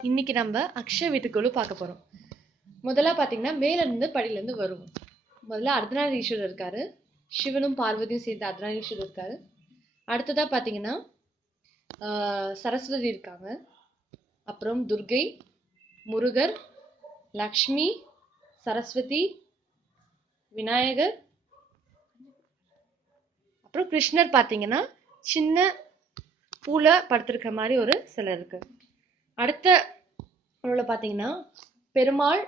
இன்னைக்கு நம்ம அக்ஷய வீட்டுக்குழு பார்க்க போறோம். முதல்ல பாத்தீங்கன்னா மேல இருந்து படியில இருந்து வருவோம். முதல்ல அர்த்தநாரீஸ்வரர் இருக்காரு, சிவனும் பார்வதியும் சேர்ந்த அர்த்தநாரீஸ்வரர் இருக்காரு. அடுத்ததா பாத்தீங்கன்னா சரஸ்வதி இருக்காங்க, அப்புறம் துர்கை, முருகர், லக்ஷ்மி, சரஸ்வதி, விநாயகர், அப்புறம் கிருஷ்ணர் பாத்தீங்கன்னா சின்ன பூல படுத்திருக்க மாதிரி ஒரு சிலை இருக்கு. அடுத்த பாத்தீங்கன்னா பெருமாள்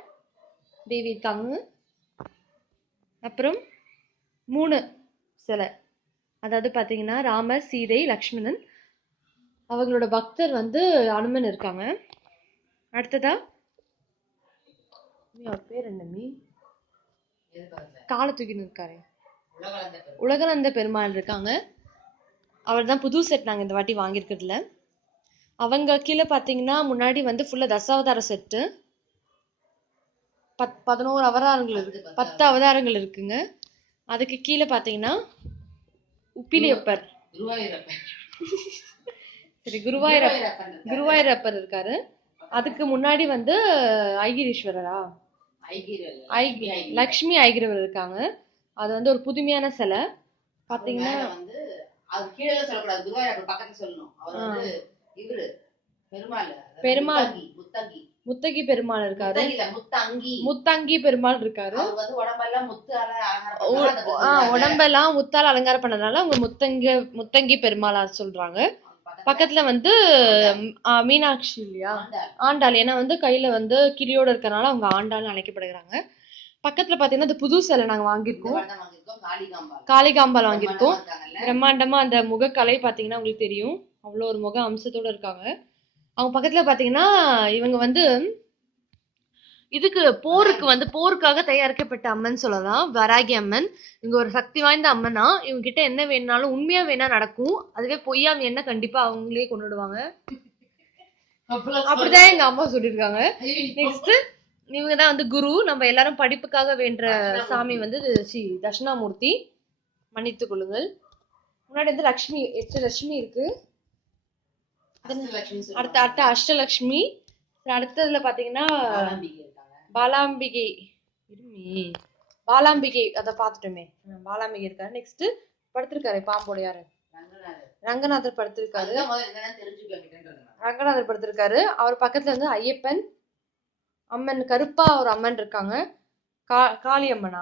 தேவி இருக்காங்க, அப்புறம் 3 சிலை, அதாவது பாத்தீங்கன்னா ராமர், சீதை, லக்ஷ்மணன், அவங்களோட பக்தர் வந்து அனுமன் இருக்காங்க. அடுத்ததா அவர் பேர் என்னமி காலை தூக்கின்னு இருக்காரு, உலகளந்த பெருமாள் இருக்காங்க. அவர் தான் புது செட் நாங்க இந்த வாட்டி வாங்கியிருக்கிறதுல. அவங்க கீழே பாத்தீங்கன்னா முன்னாடி வந்து ஃபுல்லா தசாவதார செட்டு, 11 அவதாரங்கள் இருக்கு, 10 அவதாரங்கள் இருக்குங்க. அதுக்கு கீழே பாத்தீங்கன்னா உப்பிலியப்பர், சரி குருவாயூரப்பர் இருக்காரு. அதுக்கு முன்னாடி வந்து ஐகிரீஸ்வரரா லக்ஷ்மி ஐகிரவர் இருக்காங்க. அது வந்து ஒரு புதுமையான சிலை பாத்தீங்கன்னா. பெருமாள் முத்தங்கி பெருமாள் இருக்காரு, முத்தங்கி பெருமாள் இருக்காரு. உடம்பெல்லாம் முத்தால் அலங்காரம் பண்ணதுனால அவங்க முத்தங்கி பெருமாளா சொல்றாங்க. பக்கத்துல வந்து மீனாட்சி இல்லையா, ஆண்டாள். ஏன்னா வந்து கையில வந்து கிளியோட இருக்கறனால அவங்க ஆண்டாள்னு அழைக்கப்படுகிறாங்க. பக்கத்துல பாத்தீங்கன்னா இந்த புது சிலை நாங்க வாங்கியிருக்கோம், காளிகாம்பாள் வாங்கியிருக்கோம். பிரம்மாண்டமா அந்த முகக்கலை பாத்தீங்கன்னா உங்களுக்கு தெரியும், அவ்வளவு ஒரு முக அம்சத்தோட இருக்காங்க. அவங்க பக்கத்துல பாத்தீங்கன்னா இவங்க வந்து இதுக்கு போருக்காக தயாரிக்கப்பட்ட அம்மன் சொல்லலாம், வராகி அம்மன். இவங்க ஒரு சக்தி வாய்ந்த அம்மனா. இவங்க கிட்ட என்ன வேணாலும் உண்மையா வேணா நடக்கும், அதுவே பொய்யா வேணா கண்டிப்பா அவங்களே கொண்டுடுவாங்க. அப்படிதான் எங்க அம்மா சொல்லியிருக்காங்க. நெக்ஸ்ட் இவங்கதான் வந்து குரு. நம்ம எல்லாரும் படிப்புக்காக வேண்ட சாமி வந்து ஸ்ரீ தட்சிணாமூர்த்தி, மன்னித்துக் கொள்ளுங்கள். முன்னாடி வந்து லக்ஷ்மி, 8 லட்சுமி இருக்கு. அடுத்த அஷ்டலட்சுமி. அடுத்ததுல பாத்தீங்கன்னா பாலாம்பிகை அத பாத்துட்டோமே, பாலாம்பிகை இருக்காரு. நெக்ஸ்ட் படுத்திருக்காரு பாம்போட, யாரு, ரங்கநாதர் படுத்திருக்காரு. அவர் பக்கத்துல வந்து ஐயப்பன், அம்மன் கருப்பா ஒரு அம்மன் இருக்காங்க, காளி அம்மனா.